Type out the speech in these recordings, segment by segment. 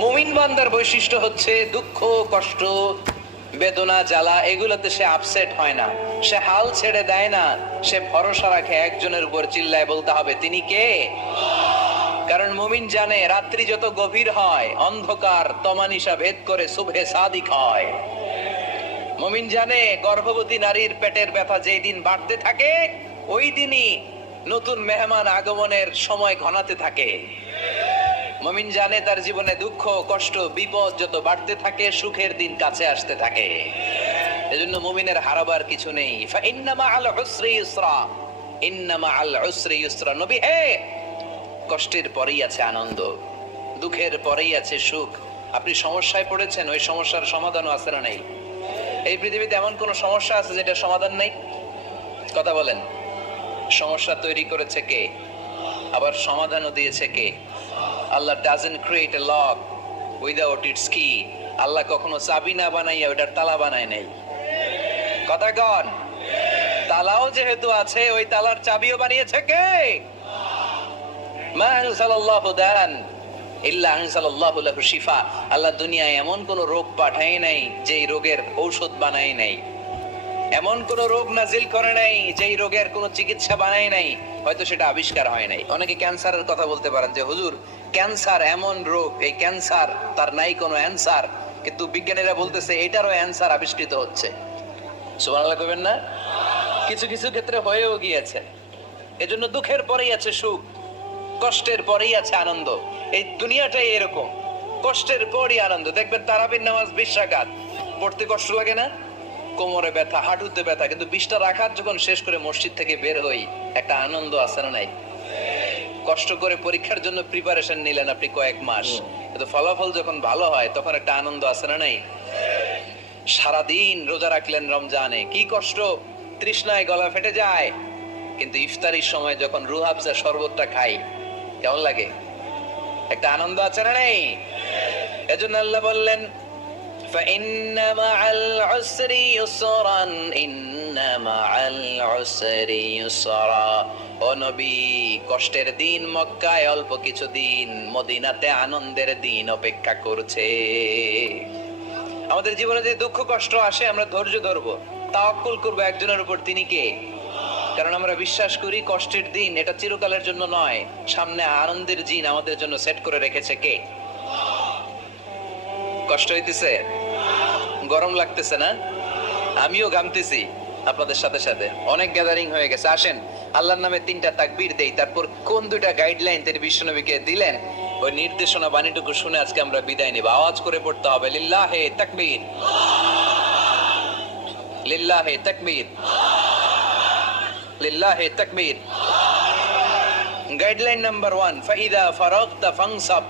মুমিন বান্দার বৈশিষ্ট্য হচ্ছে দুঃখ কষ্ট বেদনা জ্বালা এগুলোতে সে আপসেট হয় না, সে হাল ছেড়ে দেয় না, সে ভরসা রাখে একজনের উপর, চিল্লায় বলতে হবে তিনি কে। কারণ মুমিন জানে রাত্রি যত গভীর হয় অন্ধকার তমানিসা ভেদ করে সুবহে সাদিক হয়। মুমিন জানে গর্ভবতী নারীর পেটের ব্যথা যেই দিন বাড়তে থাকে ওই দিনই নতুন মেহমান আগমনের সময় ঘনাতে থাকে। মুমিন জানে তার জীবনে দুঃখ কষ্ট বিপদ যত বাড়তে থাকে সুখের দিন কাছে আসতে থাকে। এজন্য মুমিনের হারাবার কিছু নেই। ফাইন্না মাআল উসরি ইউসরা, ইন্না মাআল উসরি ইউসরা। নবী হে, কষ্টের পরেই আছে আনন্দ, দুঃখের পরেই আছে সুখ। আপনি সমস্যায় পড়েছেন, ওই সমস্যার সমাধানও আছে না নেই? এই পৃথিবীতে এমন কোন সমস্যা আছে যেটা সমাধান নেই? কথা বলেন। সমস্যা তৈরি করেছে কে? আবার সমাধানও দিয়েছে কে? আল্লাহ doesn't create a lock without its key. আল্লাহ কখনো চাবি না বানাইয়া ওটার তালা বানায় নাই। কথা কন। তালাও যেহেতু আছে ওই তালার চাবিও বানিয়েছে কে? মা আনজালাল্লাহু দান ইল্লা আনজালাল্লাহু লাহু শিফা। আল্লাহ দুনিয়ায় এমন কোন রোগ পাঠায় নাই যেই রোগের ঔষধ বানায় নাই, এমন কোন রোগ নাজিল করে নাই যেই রোগের কোন চিকিৎসা বানায় নাই, হয়তো সেটা আবিষ্কার হয় নাই। অনেকে ক্যান্সারের কথা বলতে পারেন যে হুজুর ক্যান্সার এমন রোগ, এই ক্যান্সার তার নাই কোনো অ্যানসার, কিন্তু বিজ্ঞানীরা বলতেছে এটারও অ্যানসার আবিষ্কৃত হচ্ছে। সুবহানাল্লাহ কইবেন না? কিছু কিছু ক্ষেত্রে হয়েও গিয়েছে। এজন্য দুঃখের পরেই আছে সুখ, কষ্টের পরেই আছে আনন্দ। এই দুনিয়াটাই এরকম, কষ্টের পরই আনন্দ। দেখবেন তারাবির নামাজ 20 রাকাত পড়তে কষ্ট লাগে না? কোমরে ব্যথা, হাঁটুতে ব্যথা, কিন্তু 20টা রাকাত যখন শেষ করে মসজিদ থেকে বের হই একটা আনন্দ আছে না নাই? কষ্ট করে পরীক্ষার জন্য প্রিপারেশন নিলেন আপনি কয়েক মাস, কিন্তু ফলাফল যখন ভালো হয় তখন একটা আনন্দ আছে না নাই? সারাদিন রোজা রাখলেন রমজানে, কি কষ্ট, তৃষ্ণায় গলা ফেটে যায়, কিন্তু ইফতারির সময় যখন রুহ আফজা শরবতটা খাই কেমন লাগে? একটা আনন্দ আছে না নাই? এজন্য আল্লাহ বললেন فإن مع العسر يسرا إن مع العسر يسرا। ও নবী, কষ্টের দিন মক্কায় অল্প কিছু দিন, মদিনাতে আনন্দের দিন অপেক্ষা করছে। আমাদের জীবনে যে দুঃখ কষ্ট আসে আমরা ধৈর্য ধরবো, তাওয়াক্কুল করবো একজনের উপর, তিনি কে? কারণ আমরা বিশ্বাস করি কষ্টের দিন এটা চিরকালের জন্য নয়, সামনে আনন্দের দিন আমাদের জন্য সেট করে রেখেছে কে? কষ্ট হইতেছে, গরম লাগতেছে না? আমিও ঘামতেছি আপনাদের সাথে সাথে। অনেক গ্যাদারিং হয়ে গেছে, আসেন আল্লাহর নামে 3টা তাকবীর দেই, তারপর কোন 2টা গাইডলাইন তিনি বিশ্বনবীকে দিলেন ওই নির্দেশনা বাণীটুকু শুনে আজকে আমরা বিদায় নিব। আওয়াজ করে পড়তে হবে লিল্লাহে তাকবীর, লিল্লাহে তাকবীর, লিল্লাহে তাকবীর। গাইডলাইন নাম্বার 1, ফাইদা ফারাগতা ফানসাব।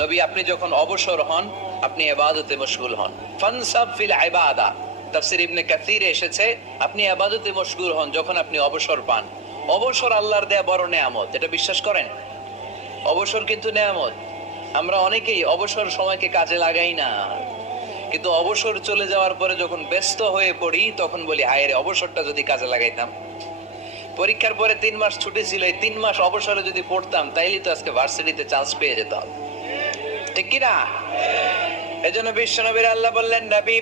নবী আপনি যখন অবসর হন আপনি ইবাদতে মশগুল হন। ফানসাব ফিল ইবাদা, তাফসীর ইবনে কাসিরে এসেছে আপনি ইবাদতে মশগুল হন যখন আপনি অবসর পান। অবসর আল্লাহর দেয়া বড় নেয়ামত, এটা বিশ্বাস করেন? অবসর কিন্তু নেয়ামত। আমরা অনেকেই অবসর সময়কে কাজে লাগাই না, কিন্তু অবসর চলে যাওয়ার পরে যখন ব্যস্ত হয়ে পড়ি তখন বলি হায় রে, অবসরটা যদি কাজে লাগাইতাম। পরীক্ষার পরে 3 মাস ছুটি ছিল, এই 3 মাস অবসরে যদি পড়তাম তাইলে তো আজকে ভার্সিটিতে চান্স পেয়ে যেতাম, ঠিক কি না? এজন্য বিশ্বনবীর আল্লাহ বললেন নবী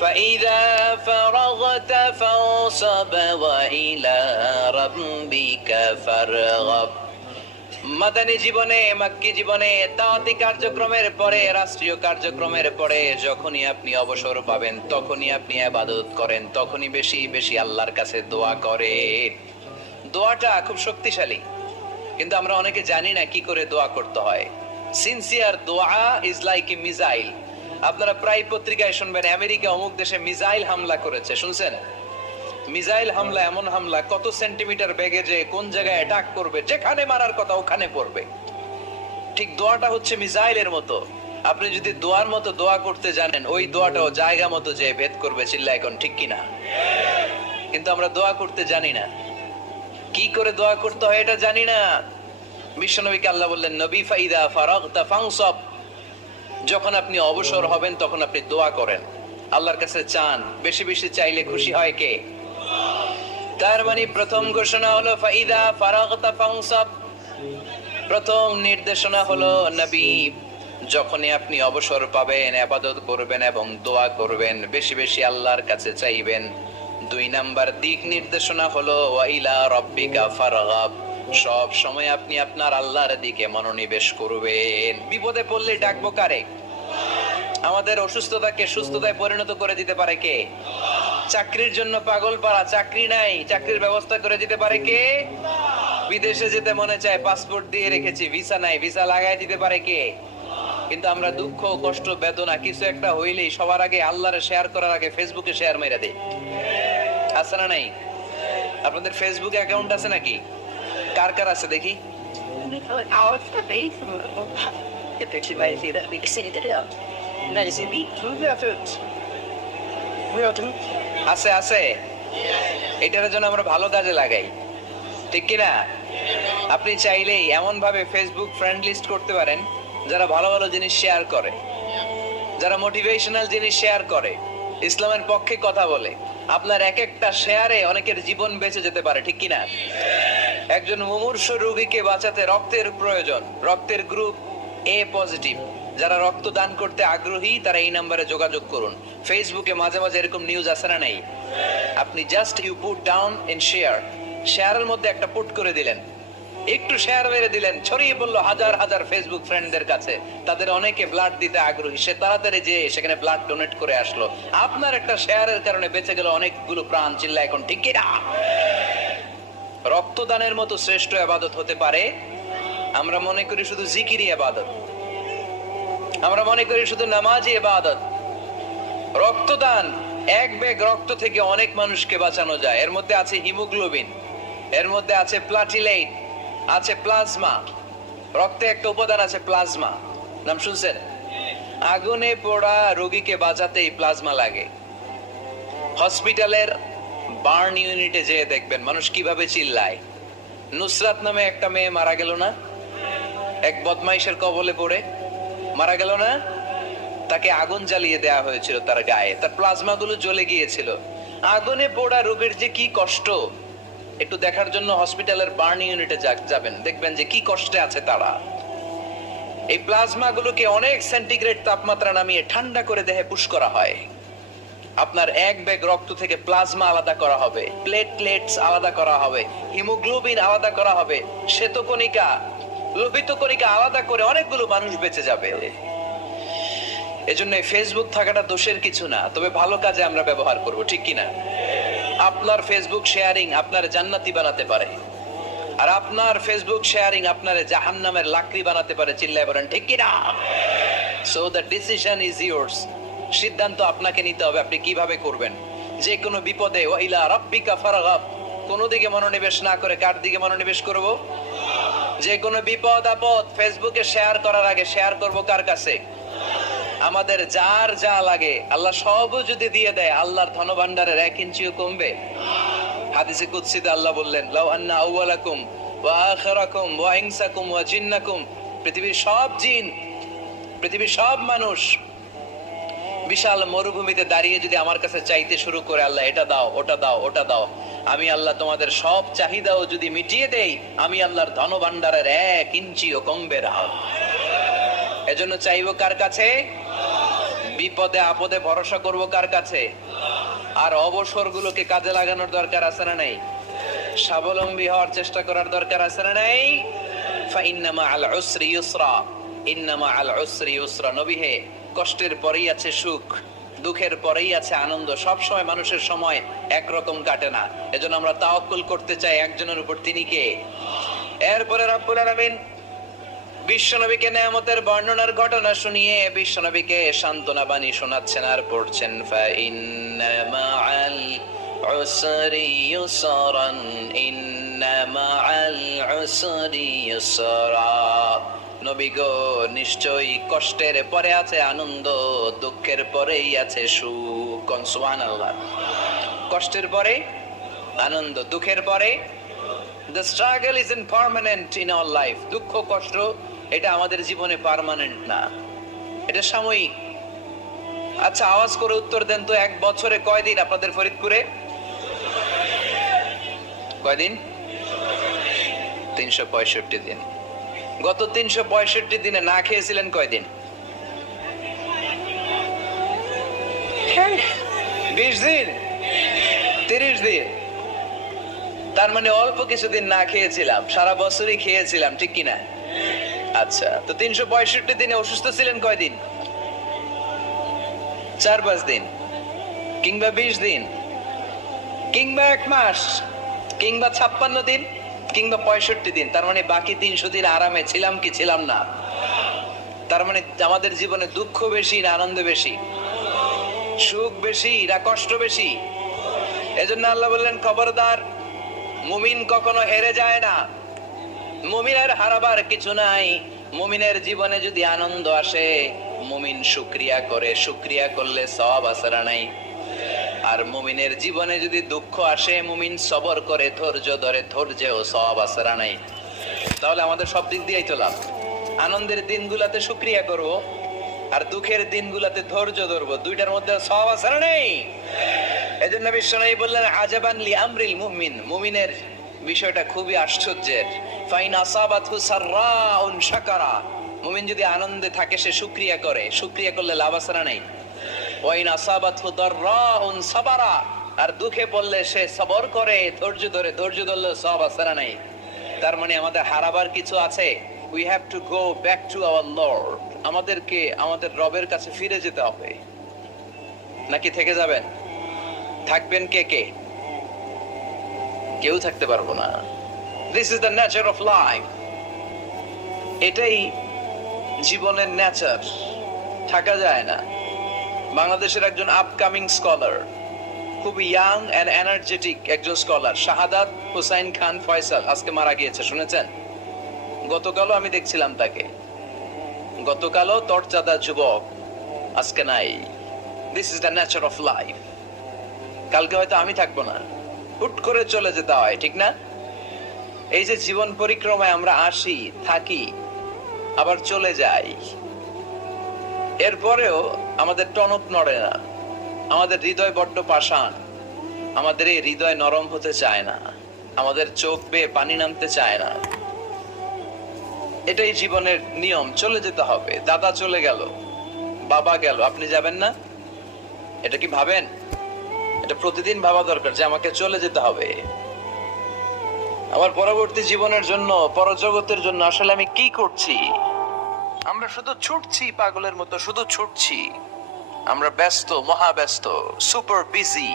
ফাইদা ফারাগতা ফানসাব ওয়া ইলা রাব্বিকা ফারগাব। মাদানী জীবনে, মাক্কি জীবনে, দাওয়াতি কার্যক্রমের পরে, রাষ্ট্রীয় কার্যক্রমের পরে যখনই আপনি অবসর পাবেন তখনই আপনি ইবাদত করেন, তখনই বেশি বেশি আল্লাহর কাছে দোয়া করে। দোয়াটা খুব শক্তিশালী, কিন্তু আমরা অনেকে জানি না কি করে দোয়া করতে হয়। সিনসিয়ার দোয়া ইজ লাইক এ মিসাইল। আপনারা প্রায় পত্রিকায় শুনবেন আমেরিকা অমুক দেশে মিসাইল হামলা করেছে, শুনছেন? মিসাইল হামলা এমন হামলা কত সেন্টিমিটার বেগে যে কোন জায়গায় অ্যাটাক করবে, যেখানে মারার কথা ওখানে পড়বে। ঠিক দোয়াটা হচ্ছে মিসাইলের মতো। আপনি যদি দোয়ার মতো দোয়া করতে জানেন ওই দোয়াটাও জায়গা মতো যে ভেদ করবে, চিল্লা এখন ঠিক কিনা? কিন্তু আমরা দোয়া করতে জানি না, কি করে দোয়া করতে হয় এটা জানি না। বিশ্বনবীকে আল্লাহ বললেন নবী ফাইদা ফারাগতা ফানসাব, যখন আপনি অবসর হবেন তখন আপনি দোয়া করেন, আল্লাহর কাছে চান। বেশি বেশি চাইলে খুশি হয় কে? তার মানে প্রথম ঘোষণা হলো ফাইদা ফারাগতা ফানসাব, প্রথম নির্দেশনা হলো নবী যখনই আপনি অবসর পাবেন ইবাদত করবেন এবং দোয়া করবেন, বেশি বেশি আল্লাহর কাছে চাইবেন। 2 নাম্বার দিক নির্দেশনা হলো ওয়া ইলা রাব্বিকা ফারগাব, সব সময় আপনি আপনার আল্লাহর দিকে মনোনিবেশ করবেন। বিপদে পড়লে ডাকবো কারে? আমাদের অসুস্থতাকে সুস্থতায় পরিণত করে দিতে পারে কে? চাকরির জন্য পাগল পারা, চাকরি নাই, চাকরির ব্যবস্থা করে দিতে পারে কে? বিদেশে যেতে মনে চায়, পাসপোর্ট দিয়ে রেখেছি, ভিসা নাই, ভিসা লাগাই দিতে পারে কে? কিন্তু আমরা দুঃখ কষ্ট বেদনা কিছু একটা হইলেই সবার আগে আল্লাহরে শেয়ার করার আগে ফেসবুকে শেয়ার মেরে দেই। আছে না নাই? আপনাদের ফেসবুক অ্যাকাউন্ট আছে নাকি? কার কার আছে দেখি? আছে আছে, এটার জন্য আমরা ভালো কাজে লাগাই, ঠিক কিনা? আপনি চাইলেই এমন ভাবে ফেসবুক ফ্রেন্ড লিস্ট করতে পারেন যারা ভালো ভালো জিনিস শেয়ার করে, যারা মোটিভেশনাল জিনিস শেয়ার করে, ইসলামের পক্ষে কথা বলে। আপনার এক একটা শেয়ারে অনেকের জীবন বেঁচে যেতে পারে, ঠিক কিনা? একজন মুমূর্ষ রোগীকে বাঁচাতে রক্তের প্রয়োজন, রক্তের গ্রুপ এ পজিটিভ, যারা রক্ত দান করতে আগ্রহী তারা এই নম্বরে যোগাযোগ করুন। ফেসবুকে মাঝে মাঝে এরকম নিউজ আসে না নাই? আপনি just you put down in share, শেয়ারের মধ্যে একটা পুট করে দিলেন, একটু শেয়ার মেরে দিলেন, ছড়িয়ে পড়লো হাজার হাজার ফেসবুক ফ্রেন্ডদের কাছে। তাদের অনেকে ব্লাড দিতে আগ্রহী, সে তাড়াতাড়ি যে সেখানে ব্লাড ডোনেট করে আসলো। আপনার একটা শেয়ারের কারণে বেঁচে গেল অনেকগুলো প্রাণ। চিল্লা এখন ঠিক কিনা? রক্তদানের মতো শ্রেষ্ঠ ইবাদত হতে পারে? আমরা মনে করি শুধু জিকিরি ইবাদত, আমরা মনে করি শুধু নামাজি ইবাদত। রক্তদান, এক ব্যাগ রক্ত থেকে অনেক মানুষকে বাঁচানো যায়। এর মধ্যে আছে হিমোগ্লোবিন, এর মধ্যে আছে প্লাটিলেট, আছে প্লাজমা। রক্তে একটা উপাদান আছে প্লাজমা, নাম শুনছেন? আগুনে পোড়া রোগীকে বাঁচাতেই প্লাজমা লাগে। হসপিটালের বার্ন ইউনিটে যেয়ে দেখবেন মানুষ কিভাবে চিল্লায়। নুসরাত নামে একটা মেয়ে মারা গেল না, এক বদমাইশের কবলে পড়ে মারা গেল না? তাকে আগুন জ্বালিয়ে দেয়া হয়েছিল তার গায়ে, তার প্লাজমা গুলো জ্বলে গিয়েছিল। আগুনে পোড়া রোগীর যে কি কষ্ট, একটু দেখার জন্য হসপিটালের বার্ন ইউনিটে যাবেন, দেখবেন যে কি কষ্টে আছে তারা। এই প্লাজমা গুলোকে অনেক সেন্টিগ্রেড তাপমাত্রা নামিয়ে ঠান্ডা করে দেহে পুশ করা হয়। আপনার এক ব্যাগ রক্ত থেকে প্লাজমা আলাদা করা হবে, প্লেটলেটস আলাদা করা হবে, হিমোগ্লোবিন আলাদা করা হবে, শ্বেতকণিকা, লোহিত কণিকা আলাদা করে অনেকগুলো মানুষ বেঁচে যাবে। এজন্য ফেসবুক থাকাটা দোষের কিছু না, তবে ভালো কাজে আমরা ব্যবহার করব, ঠিক কিনা? আপনার ফেসবুক শেয়ারিং আপনার জান্নাতি বানাতে পারে, আর আপনার ফেসবুক শেয়ারিং আপনার জাহান্নামের লাকড়ি বানাতে পারে। চিল্লায় বলেন ঠিক কিনা? So the decision is yours, সিদ্ধান্ত আপনাকে নিতে হবে আপনি কিভাবে করবেন। যে কোনো বিপদে ওয়া ইলা রাব্বিকা ফারগাব, কোনো দিকে মনোনিবেশ না করে কার দিকে মনোনিবেশ করব? যে কোনো বিপদ আপদ ফেসবুকে শেয়ার করার আগে শেয়ার করব কার কাছে? আমাদের যার যা লাগে আল্লাহ সবও যদি দিয়ে দেয়, আল্লাহর ধনভাণ্ডারের 1 ইঞ্চিও কমবে? হাদিসে কুদসিতে আল্লাহ বললেন, লাউ আন্না আউওয়ালাকুম ওয়া আখিরাকুম ওয়া ইনসাকুম ওয়া জিন্নাকুম, পৃথিবীর সব জিন, পৃথিবীর সব মানুষ বিশাল মরুভূমিতে দাঁড়িয়ে যদি আমার কাছে চাইতে শুরু করে, আল্লাহ এটা দাও, ওটা দাও, ওটা দাও, আমি আল্লাহ তোমাদের সব চাহিদাও যদি মিটিয়ে দেই, আমি আল্লাহর ধনভাণ্ডারের 1 ইঞ্চিও কমবে না। এজন্য চাইবো কার কাছে? বিপদে আপদে ভরসা করব কার কাছে? আর অবসর গুলোকে কাজে লাগানোর দরকার আছে না নাই? স্বাবলম্বী হওয়ার চেষ্টা করার দরকার আছে না নাই? ফাইন্নামা আল উসরি ইউসরা, ইন্নামা আল উসরি ইউসরা। নবী হে, কষ্টের পরেই আছে সুখ, দুঃখের পরেই আছে আনন্দ। সব সময় মানুষের সময় একরকম কাটে না। এজন্য আমরা তাওয়াক্কুল করতে চাই একজনের উপর, তিনি কে? এরপরে রব্বুল আলামিন বিশ্বনবীকে নেয়ামতের বর্ণনার ঘটনা শুনিয়ে বিশ্বনবীকে সান্ত্বনা বাণী শোনাচ্ছেন আর পড়ছেন, ফাইন্না মাআল উসরি ইউসরান, ইন্না মাআল উসরি ইউসরা। নবী গো, নিশ্চয়ই কষ্টের পরে আছে আনন্দ, দুঃখের পরেই আছে সুখ। সুবহানাল্লাহ। কষ্টের পরে আনন্দ, দুঃখের পরে। The struggle isn't permanent in our life. দুঃখ কষ্ট এটা আমাদের জীবনে পার্মানেন্ট না, এটা সাময়িক। আচ্ছা, আওয়াজ করে উত্তর দেন তো, 1 বছরে কয়দিন আপনাদের ফরিদপুরে? কয়দিন? 365 দিন। গত 365 দিনে না খেয়েছিলেন কয়দিন? 20 দিন, 30 দিন, তার মানে অল্প কিছুদিন না খেয়েছিলাম, সারা বছরই খেয়েছিলাম, ঠিক কিনা? আচ্ছা, তো 365 দিনে অসুস্থ ছিলেন কয়দিন? 4-5 দিন, কিংবা 20 দিন, কিংবা 1 মাস, কিংবা 56 দিন, কিংবা 65 দিন। তার মানে বাকি 300 দিন আরামে ছিলাম কি ছিলাম না? তার মানে আমাদের জীবনে দুঃখ বেশি না আনন্দ বেশি? সুখ বেশি না কষ্ট বেশি? এজন্য আল্লাহ বললেন, খবরদার, মুমিন কখনো হেরে যায় না, মুমিনের হারাবার কিছু নাই। মুমিনের জীবনে যদি আনন্দ আসে, মুমিন শুকরিয়া করে, শুকরিয়া করলে সওয়াব আছে না নাই? আর মুমিনের জীবনে যদি দুঃখ আসে, মুমিন সবর করে, ধৈর্য ধরে, ধৈর্যেও সওয়াব আছে না নাই? তাহলে আমাদের সব দিক দিয়েই তো লাভ। আনন্দের দিনগুলাতে শুকরিয়া করব, আর দুঃখের দিনগুলাতে ধৈর্য ধরবো, দুইটার মধ্যে সওয়াব আছে না নেই? এজন্য বিশ্বনবী বললেন, আজাবান লি আমরিল মুমিন, মুমিনের বিষয়টা খুবই আশ্চর্যের। ফাইন আসাবাতহু সাররাউন শাকারা, মুমিন যদি আনন্দে থাকে সে শুকরিয়া করে, শুকরিয়া করলে লাভ আছে না নাই? ওয়াইন আসাবাতহু দাররাউন সাবারা, আর দুঃখে পড়লে সে সবর করে, ধৈর্য ধরে, ধৈর্য ধরলে সওয়াব আছে না নাই? তার মানে আমাদের হারাবার কিছু আছে। We have to go back to our Lord, আমাদেরকে আমাদের রবের কাছে ফিরে যেতে হবে। নাকি থেকে যাবেন? থাকবেন কে কে? কেউ থাকতে পারবো না। This is the nature of life, এটাই জীবনের নেচার, থাকা যায় না। বাংলাদেশের একজন আপকামিং স্কলার, খুব ইয়াং এন্ড এনার্জেটিক একজন স্কলার, শাহাদাত হুসাইন খান ফয়সাল, আজকে মারা গিয়েছে, শুনেছেন? গতকালও আমি দেখছিলাম তাকে, গতকালও তরচাদা যুবক, আজকে নাই। This is the nature of life. কালকে হয়তো আমি থাকবো না, হুট করে চলে যেতে হয়, ঠিক না? এই যে জীবন পরিক্রমায় আমরা আসি, থাকি, আবার চলে যাই, এরপরেও আমাদের টনক নড়ে না, আমাদের হৃদয় বড্ড পাষাণ, আমাদের এই হৃদয় নরম হতে চায় না, আমাদের চোখ বেয়ে পানি নামতে চায় না। এটাই জীবনের নিয়ম, চলে যেতে হবে। দাদা চলে গেল, বাবা গেল, আপনি যাবেন না? এটা কি ভাবেন? এটা প্রতিদিন ভাবা দরকার যে আমাকে চলে যেতে হবে। আমার পরবর্তী জীবনের জন্য, পরজগতের জন্য আসলে আমি কি করছি? আমরা শুধু ছুটছি, পাগলের মতো শুধু ছুটছি। আমরা ব্যস্ত, মহা ব্যস্ত, সুপার বিজি।